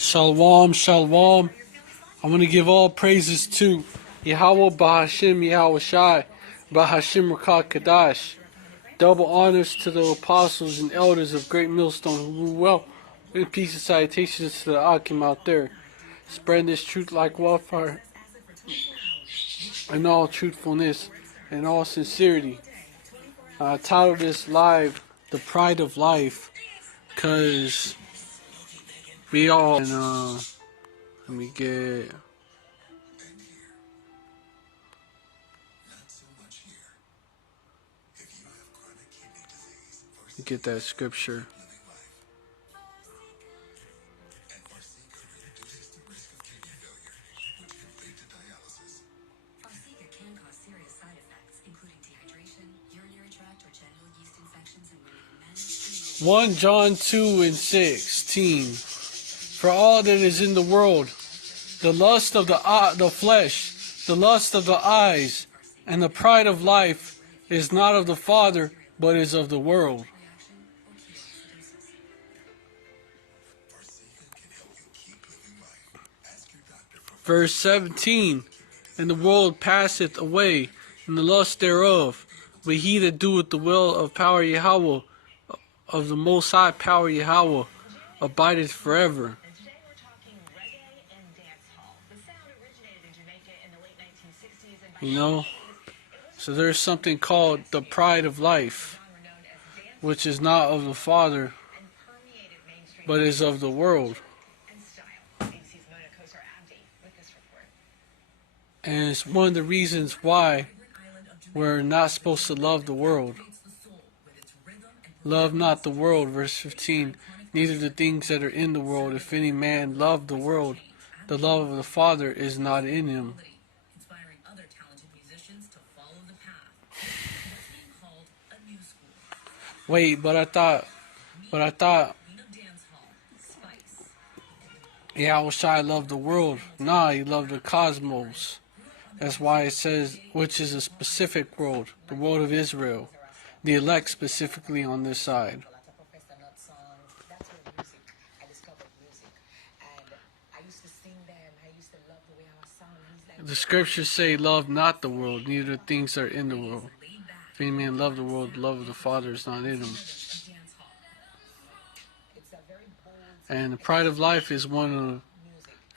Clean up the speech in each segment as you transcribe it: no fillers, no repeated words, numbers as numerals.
Shalom, shalom. I want to give all praises to Yahweh Bahashim Yahweh Shai, Bahashim Rakah Kadash. Double honors to the apostles and elders of Great Millstone who rule well. In peace and salutations to the Akim out there. Spreading this truth like wildfire in all truthfulness and all sincerity. I titled this live, The Pride of Life, because we all, and let me get that scripture. Farxiga can cause serious side effects, including dehydration, urinary tract or genital yeast infections in women and men. 1 John 2 and 16. For all that is in the world, the lust of the flesh, the lust of the eyes, and the pride of life is not of the Father, but is of the world. Verse 17. And the world passeth away, and the lust thereof. But he that doeth the will of power Yahweh, of the Most High power Yahweh, abideth forever. Today we're talking reggae and dancehall. The sound originated in Jamaica in the late 1960s and by You know? So there's something called the pride of life, which is not of the Father, permeated mainstream but is of the world. and style. ABC's Mona Kosar Abdi with this report. And it's one of the reasons why we're not supposed to love the world. Love not the world, verse 15. Neither the things that are in the world. If any man love the world, the love of the Father is not in him. Inspiring other talented musicians to follow the path. What's being called a new school. Wait, but I thought, Queen of dancehall, Spice. Yahweh Shai loved the world. Nah, he loved the cosmos. That's why it says, which is a specific world, the world of Israel. The elect specifically on this side. A lot of Professor Nut songs. That's where music, I discovered music. And I used to sing them. I used to love the way I was sound. He's like, The scriptures say, love not the world, neither the things that are in the world. If any man love the world, the love of the Father is not in him. it's a very bold And the pride of life is one of the music.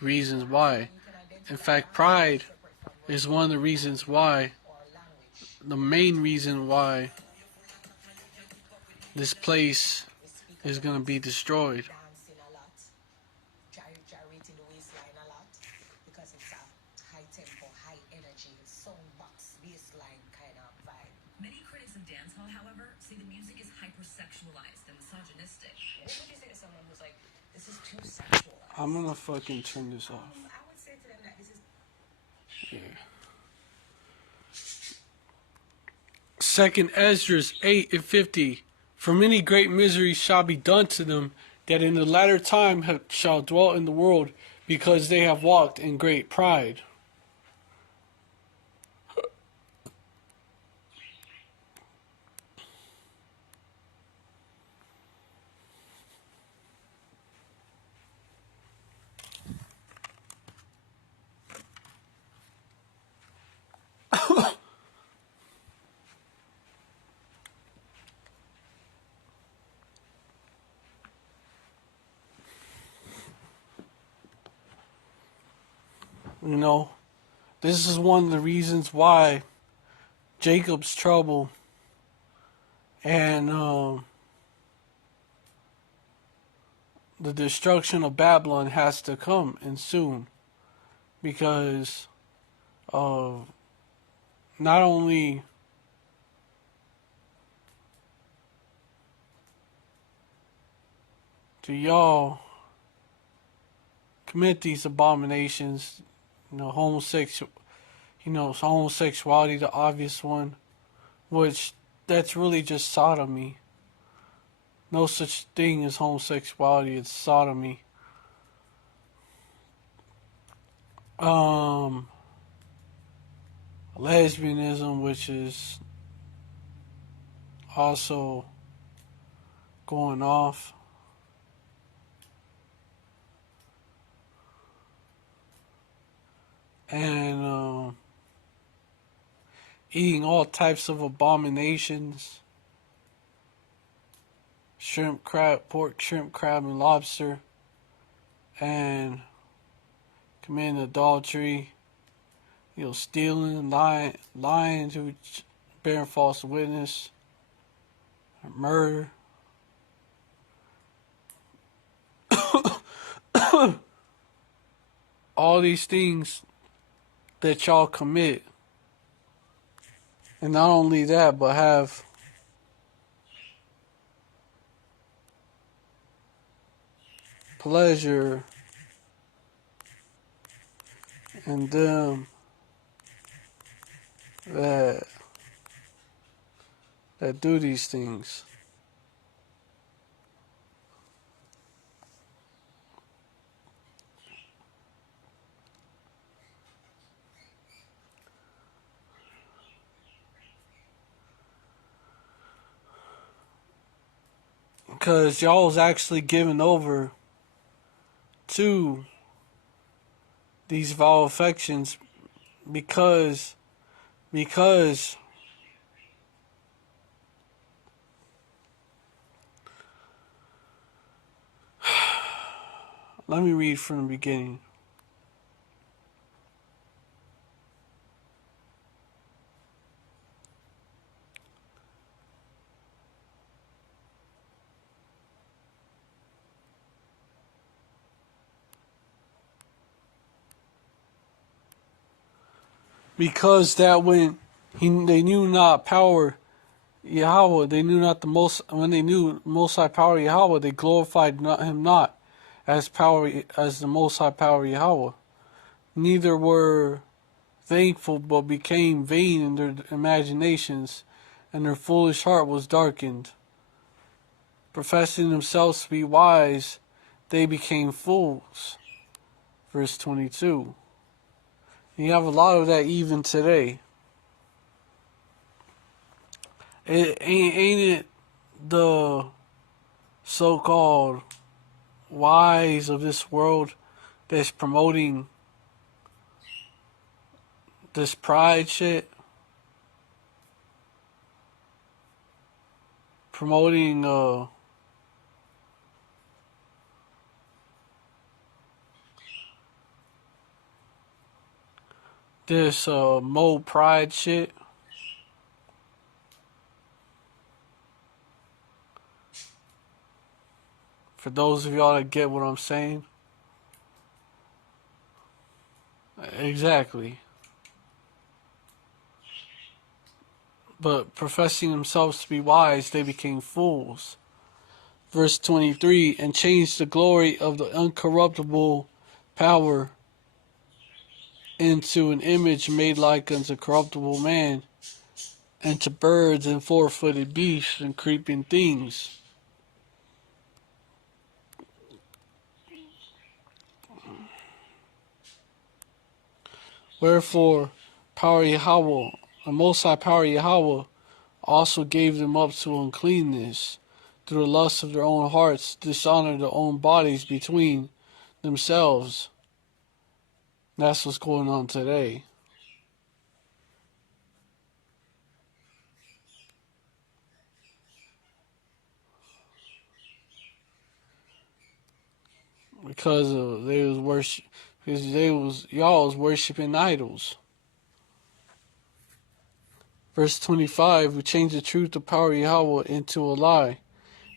reasons why. You can identify In fact, pride separate from is one of the reasons why, or language. the main reason why this place We speak is about going to be destroyed. dancing a lot, gyrating the waistline a lot, because it's a high tempo, high energy, soundbox, bassline kind of vibe. Many critics of dancehall, however, say the music is hypersexualized and misogynistic. What would you say to someone who's like, this is too sexual? I'm going to fucking turn this off. I would say to them that this is Yeah. Second Esdras 8 and 50. For many great miseries shall be done to them that in the latter time shall dwell in the world, because they have walked in great pride. You know, this is one of the reasons why Jacob's trouble and the destruction of Babylon has to come, and soon, because of not only do y'all commit these abominations, homosexuality, the obvious one, which that's really just sodomy. No such thing as homosexuality, it's sodomy. Lesbianism, which is also going off. and eating all types of abominations, shrimp, crab, pork, shrimp, crab, and lobster, and committing adultery, stealing, lying to bearing false witness, murder. All these things that y'all commit. And not only that, but have pleasure in them that do these things. Because y'all was actually given over to these vile affections because let me read from the beginning. Because that when they knew not power Yahweh, they knew not the most. When they knew Most High power Yahweh, they glorified him not as the Most High power Yahweh. Neither were thankful, but became vain in their imaginations, and their foolish heart was darkened. Professing themselves to be wise, they became fools. Verse 22. And you have a lot of that even today. Ain't it the so-called wise of this world that's promoting this pride shit? Promoting this mode pride shit. For those of y'all that get what I'm saying. Exactly. But professing themselves to be wise, they became fools. Verse 23, and changed the glory of the uncorruptible power into an image made like unto corruptible man, and to birds and four-footed beasts and creeping things. Wherefore, power Yahweh, the Most High power Yahweh, also gave them up to uncleanness, through the lust of their own hearts, dishonor their own bodies between themselves. That's what's going on today. Because y'all was worshiping idols. Verse 25, we changed the truth of power Yahweh into a lie,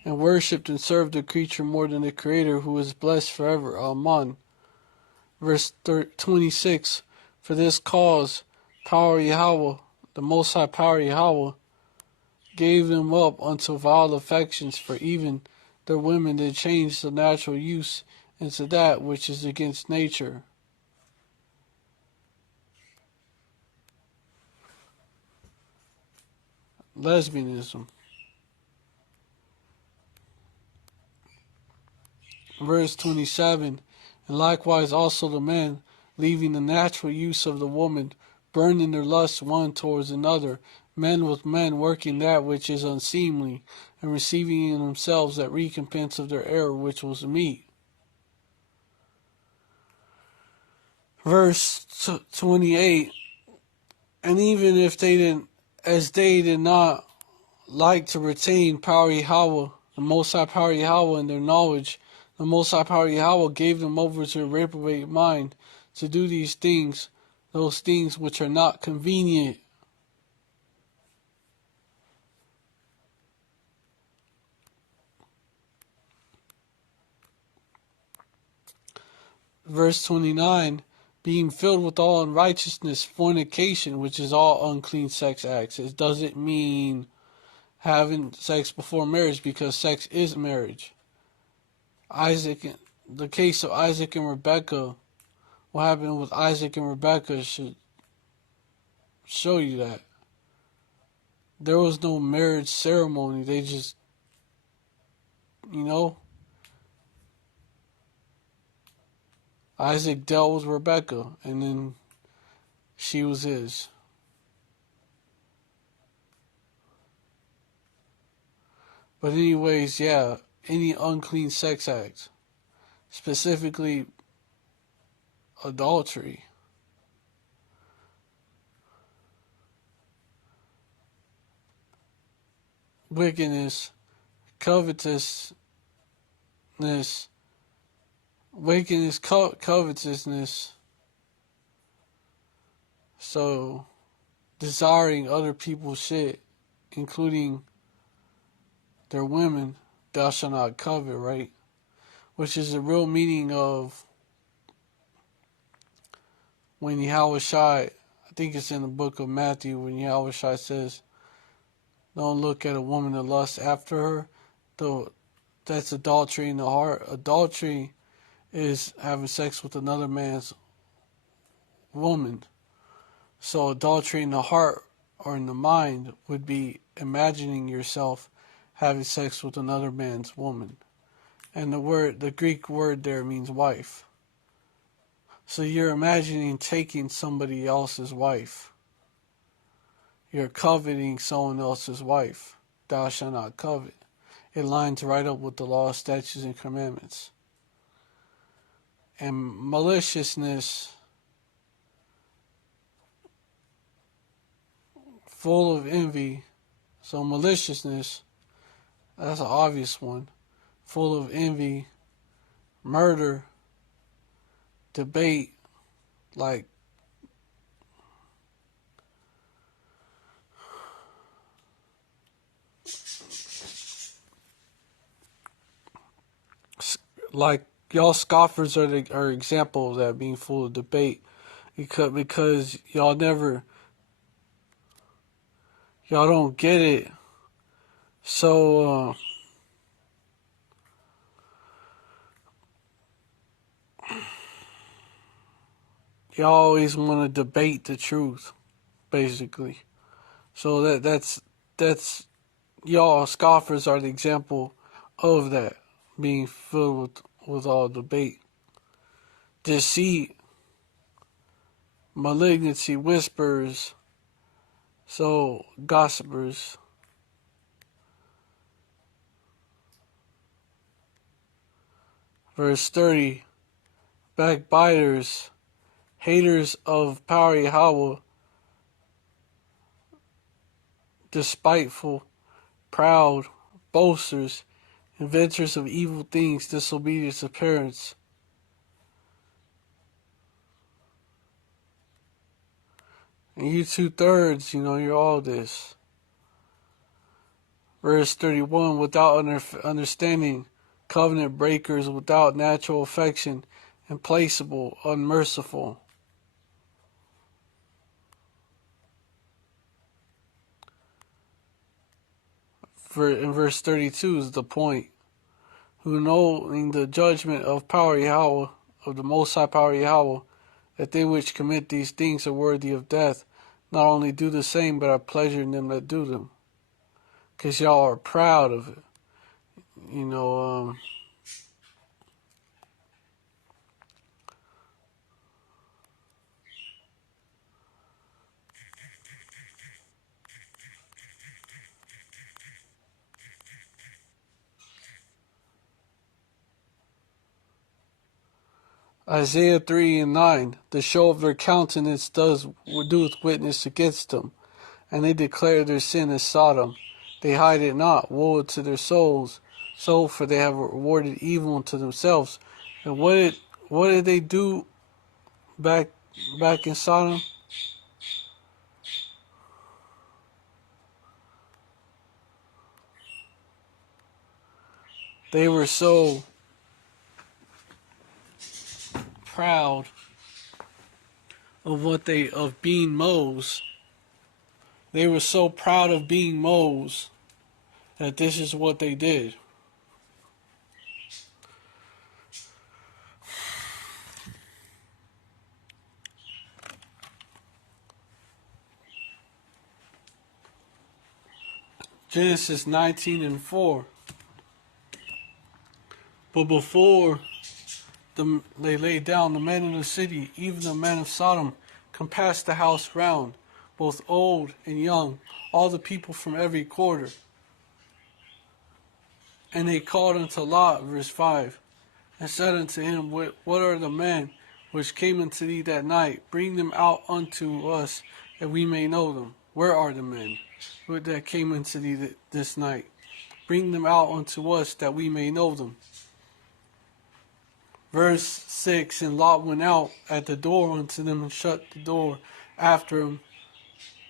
and worshipped and served the creature more than the Creator, who is blessed forever. Amen. Verse 26, for this cause, power Yahweh, the Most High power Yahweh, gave them up unto vile affections, for even their women did change the natural use into that which is against nature. Lesbianism. Verse 27, and likewise also the men, leaving the natural use of the woman, burned in their lust one towards another, men with men working that which is unseemly, and receiving in themselves that recompense of their error which was meet. verse 28. And even if they didn't, as they did not like to retain power Yahweh, the Most High power Yahweh in their knowledge, the Most High power Yahweh gave them over to a reprobate mind to do these things, those things which are not convenient. Verse 29, being filled with all unrighteousness, fornication, which is all unclean sex acts. It doesn't mean having sex before marriage, because sex is marriage. The case of Isaac and Rebekah, what happened with Isaac and Rebekah should show you that. There was no marriage ceremony. They just, Isaac dealt with Rebekah, and then she was his. But anyways, yeah, any unclean sex act, specifically adultery, wickedness, covetousness, covetousness, so desiring other people's shit, including their women, thou shalt not covet, right? Which is the real meaning of when Yahweh Shai, I think it's in the book of Matthew, when Yahweh Shai says, don't look at a woman to lust after her, though that's adultery in the heart. Adultery is having sex with another man's woman. So adultery in the heart or in the mind would be imagining yourself having sex with another man's woman. And the Greek word there means wife. So you're imagining taking somebody else's wife. You're coveting someone else's wife. Thou shalt not covet. It lines right up with the law, statutes, and commandments. And maliciousness, full of envy. So maliciousness, that's an obvious one. Full of envy, murder, debate, like y'all scoffers are example of that, being full of debate, because y'all don't get it. So y'all always want to debate the truth, basically. So that's y'all scoffers are the example of that, being filled with all debate, deceit, malignancy, whispers, so gossipers. Verse 30, backbiters, haters of power Yahweh, despiteful, proud, boasters, inventors of evil things, disobedient to parents. And you 2/3, you're all this. Verse 31, without understanding, covenant breakers, without natural affection, implacable, unmerciful. In verse 32 is the point. Who knowing the judgment of power Yahweh, of the Most High power Yahweh, that they which commit these things are worthy of death, not only do the same, but have pleasure in them that do them. Because y'all are proud of it. Isaiah 3 and 9. The show of their countenance doeth witness against them, and they declare their sin as Sodom. They hide it not. Woe to their souls, for they have rewarded evil unto themselves. And what did they do back in Sodom? They were so proud of being Moes. They were so proud of being Moes that this is what they did. Genesis 19 and 4. But before they lay down, the men of the city, even the men of Sodom, compassed the house round, both old and young, all the people from every quarter. And they called unto Lot, verse 5, and said unto him, What are the men which came unto thee that night? Bring them out unto us, that we may know them. Where are the men that came unto thee this night? Bring them out unto us, that we may know them. Verse 6, and Lot went out at the door unto them, and shut the door after him.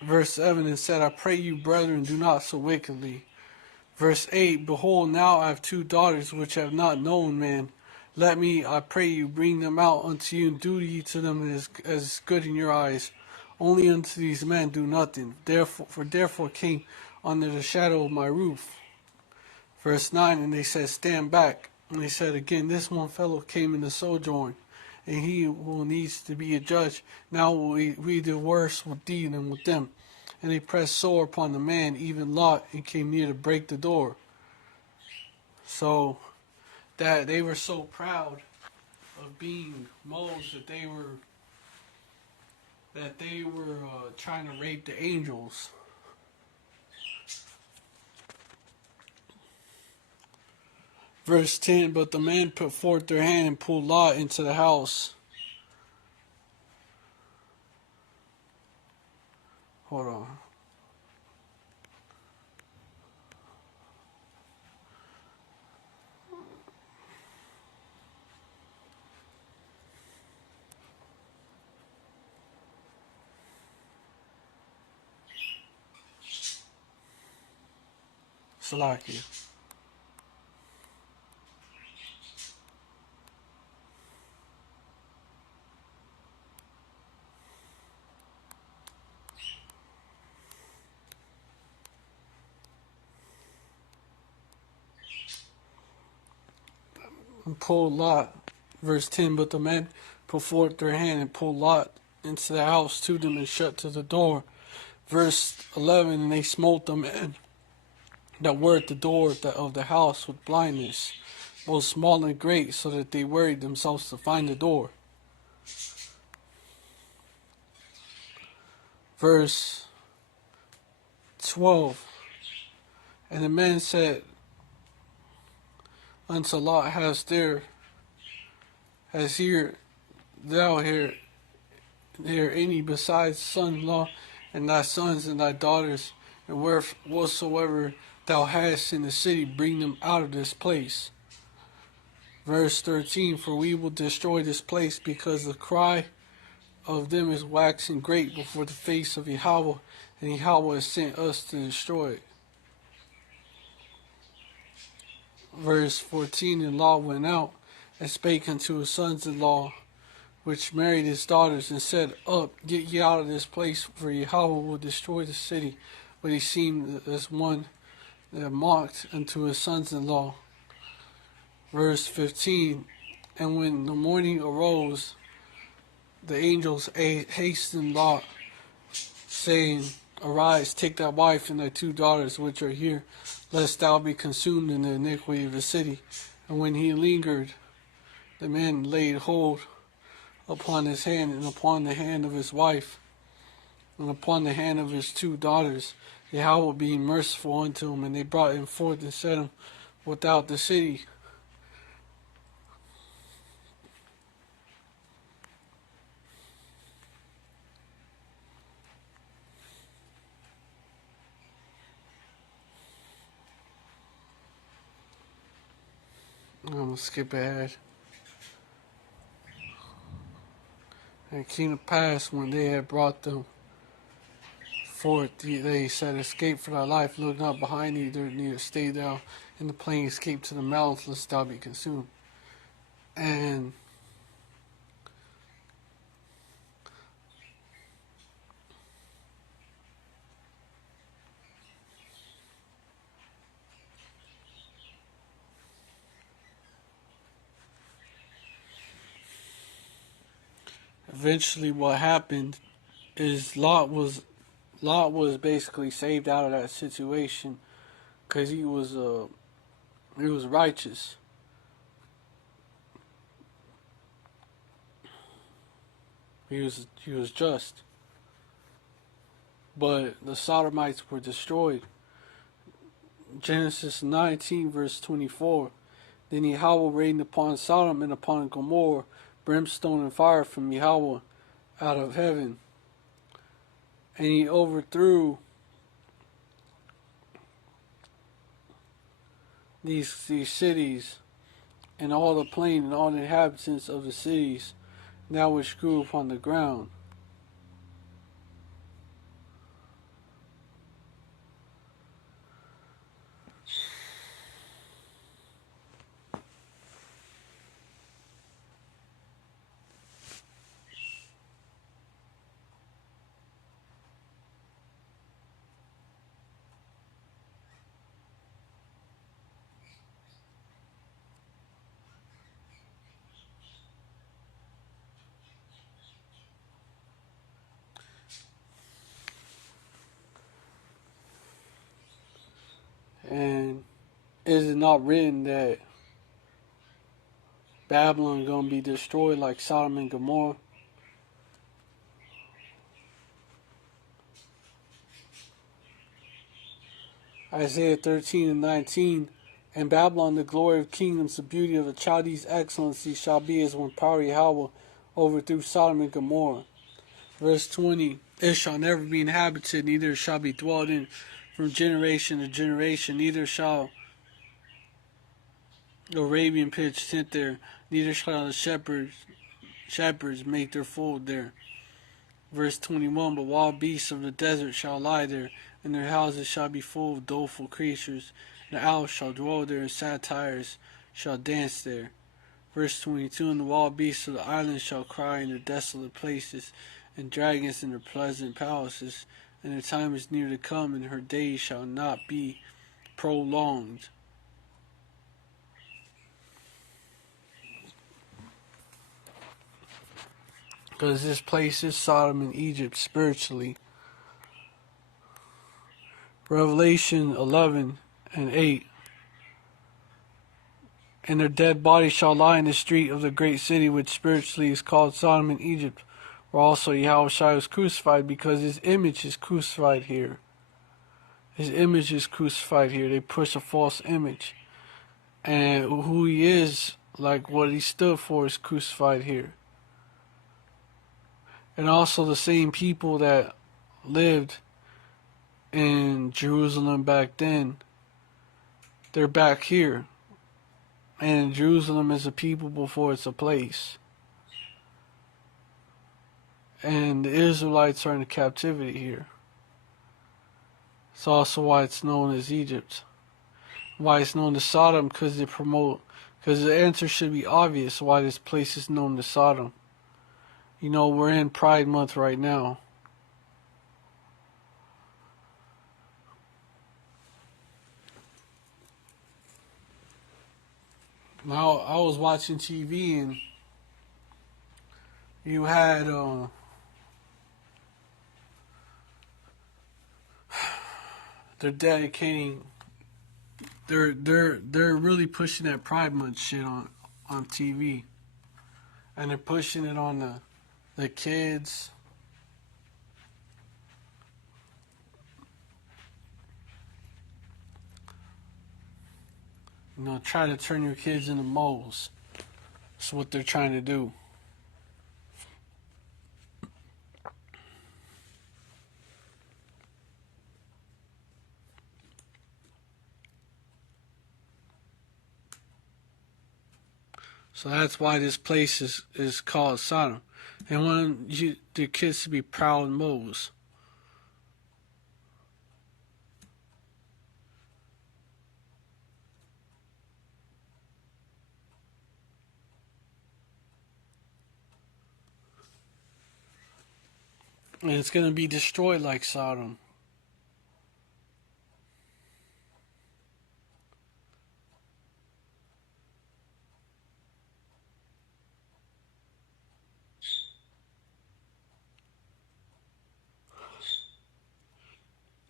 Verse 7, and said, I pray you, brethren, do not so wickedly. Verse 8, behold, now I have 2 daughters which have not known man. Let me, I pray you, bring them out unto you, and do ye to them as is good in your eyes. Only unto these men do nothing. Therefore came under the shadow of my roof. Verse 9, and they said, stand back. And they said again, this one fellow came in the sojourn, and he will needs to be a judge. Now we do worse with thee than with them. And they pressed sore upon the man, even Lot, and came near to break the door. So that they were so proud of being Moes that they were trying to rape the angels. Verse 10, but the men put forth their hand and pulled Lot into the house. Hold on. Salakia. And pulled Lot. Verse 10, but the men put forth their hand and pulled Lot into the house to them and shut to the door. Verse 11, and they smote the men that were at the door of the house with blindness, both small and great, so that they worried themselves to find the door. Verse 12, and the men said unto Lot, Has thou here any besides son-in-law, and thy sons and thy daughters, and whatsoever thou hast in the city, bring them out of this place. Verse 13, for we will destroy this place, because the cry of them is waxing great before the face of Yahweh, and Yahweh has sent us to destroy it. Verse 14, and Lot went out and spake unto his sons-in-law, which married his daughters, and said, Up, get ye out of this place, for Yahweh will destroy the city. But he seemed as one that mocked unto his sons-in-law. Verse 15, and when the morning arose, the angels hastened Lot, saying, Arise, take thy wife and thy 2 daughters which are here, lest thou be consumed in the iniquity of the city. And when he lingered, the men laid hold upon his hand, and upon the hand of his wife, and upon the hand of his 2 daughters, Yahweh being merciful unto him. And they brought him forth and set him without the city. I'm gonna skip ahead. And it came to pass when they had brought them forth, they said, "Escape for thy life, look not behind thee, neither stay thou in the plain, escape to the mouth, lest thou be consumed." And eventually, what happened is Lot was basically saved out of that situation because he was righteous. He was just. But the Sodomites were destroyed. Genesis 19 verse 24. Then Yahweh rained upon Sodom and upon Gomorrah brimstone and fire from Yahweh out of heaven. And he overthrew these cities and all the plain and all the inhabitants of the cities now which grew upon the ground. And is it not written that Babylon is going to be destroyed like Sodom and Gomorrah? Isaiah 13 and 19. And Babylon, the glory of kingdoms, the beauty of the Chaldees' excellency, shall be as when power Yahweh overthrew Sodom and Gomorrah. Verse 20. It shall never be inhabited, neither shall be dwelt in from generation to generation, neither shall the Arabian pitch tent there, neither shall the shepherds make their fold there. Verse 21, but wild beasts of the desert shall lie there, and their houses shall be full of doleful creatures. And the owls shall dwell there, and satyrs shall dance there. Verse 22, and the wild beasts of the islands shall cry in their desolate places, and dragons in their pleasant palaces. And the time is near to come, and her days shall not be prolonged. Because this place is Sodom and Egypt spiritually. Revelation 11 and 8. And their dead bodies shall lie in the street of the great city, which spiritually is called Sodom and Egypt, where also Yahushua was crucified, because his image is crucified here. His image is crucified here. They push a false image. And who he is, like what he stood for, is crucified here. And also the same people that lived in Jerusalem back then, they're back here. And Jerusalem is a people before it's a place. And the Israelites are in captivity here. It's also why it's known as Egypt. Why it's known as Sodom, because the answer should be obvious why this place is known as Sodom. You know, we're in Pride Month right now. Now, I was watching TV and you had they're dedicating they're really pushing that Pride Month shit on TV. And they're pushing it on the kids. You know, try to turn your kids into moles. That's what they're trying to do. So that's why this place is called Sodom. And want the kids to be proud moles. And it's going to be destroyed like Sodom.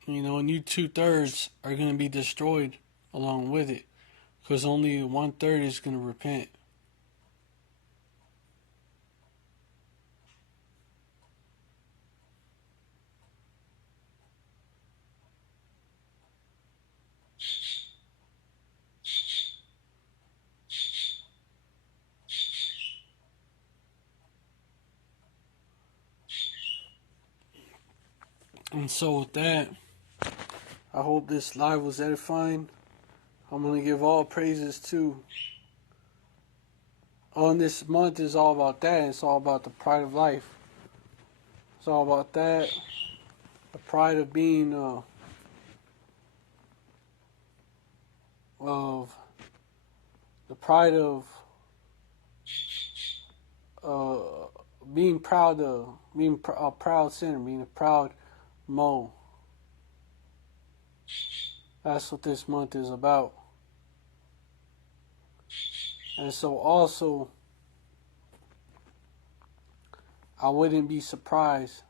You know, and you 2/3 are going to be destroyed along with it. Because only 1/3 is going to repent. And so with that, I hope this live was edifying. I'm going to give all praises to. On this month is all about that. It's all about the pride of life. It's all about that. The pride of being the pride of being proud of being a proud sinner, being a proud Mo. That's what this month is about. And so also, I wouldn't be surprised.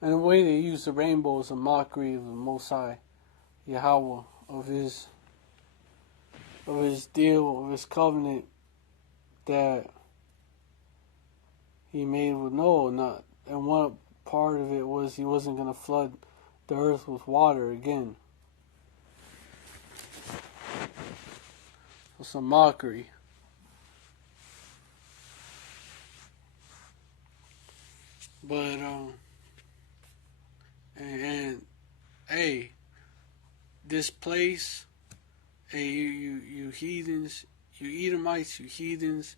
And the way they use the rainbow is a mockery of the Most High, Yahweh, of his deal, of his covenant that he made with Noah. Not, and one part of it was he wasn't going to flood the earth with water again. It's a mockery. But and hey, this place, hey, you heathens, you Edomites, you heathens,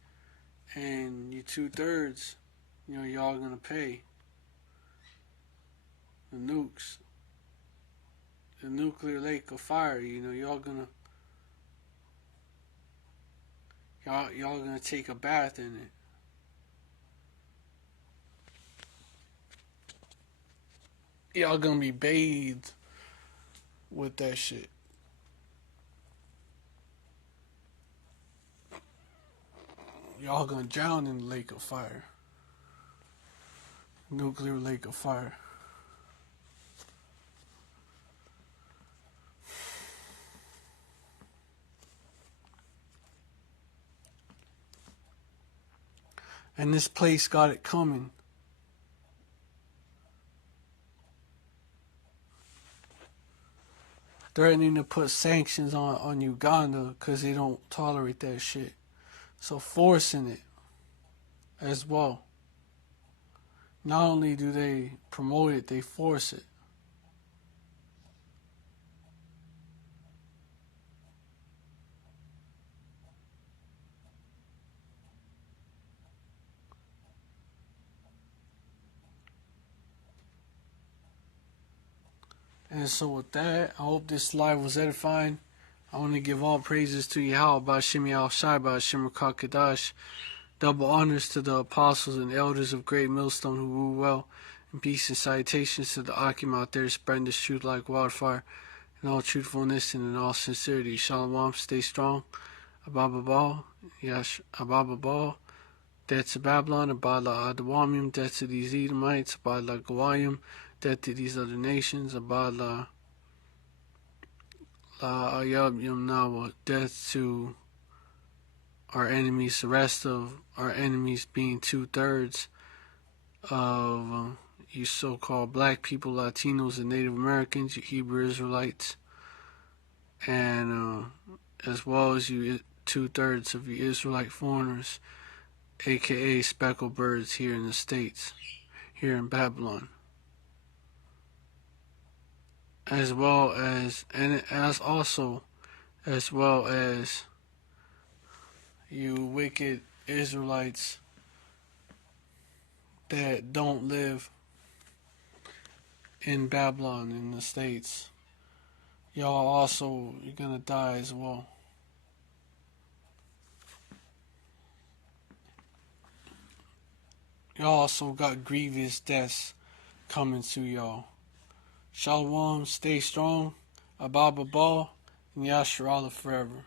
and you 2/3, you know, y'all gonna pay the nukes, the nuclear lake of fire. You know, y'all gonna take a bath in it. Y'all gonna be bathed with that shit. Y'all gonna drown in the lake of fire. Nuclear lake of fire. And this place got it coming. Threatening to put sanctions on Uganda because they don't tolerate that shit. So forcing it as well. Not only do they promote it, they force it. And so with that, I hope this live was edifying. I want to give all praises to Yahweh, Ba'ashem Yahushai, Ba'ashem Kadash. Double honors to the apostles and elders of Great Millstone who rule well. And peace and salutations to the Akim out there spreading this truth like wildfire. In all truthfulness and in all sincerity. Shalom, stay strong. Ababa, Yash, Ababa, death to Babylon, Abala Adawamium, death to these Edomites, Abala Gawayim, death to these other nations, Abala La Ayab Yumnawa, death to our enemies, the rest of our enemies being 2/3 of you so-called black people, Latinos, and Native Americans, you Hebrew Israelites, and as well as you 2/3 of you Israelite foreigners, aka speckled birds here in the States, here in Babylon. As well as, and as also, as well as You wicked Israelites that don't live in Babylon in the States. Y'all also, you're gonna die as well. Y'all also got grievous deaths coming to y'all. Shalom, stay strong, Abba Ball, and Yasharallah forever.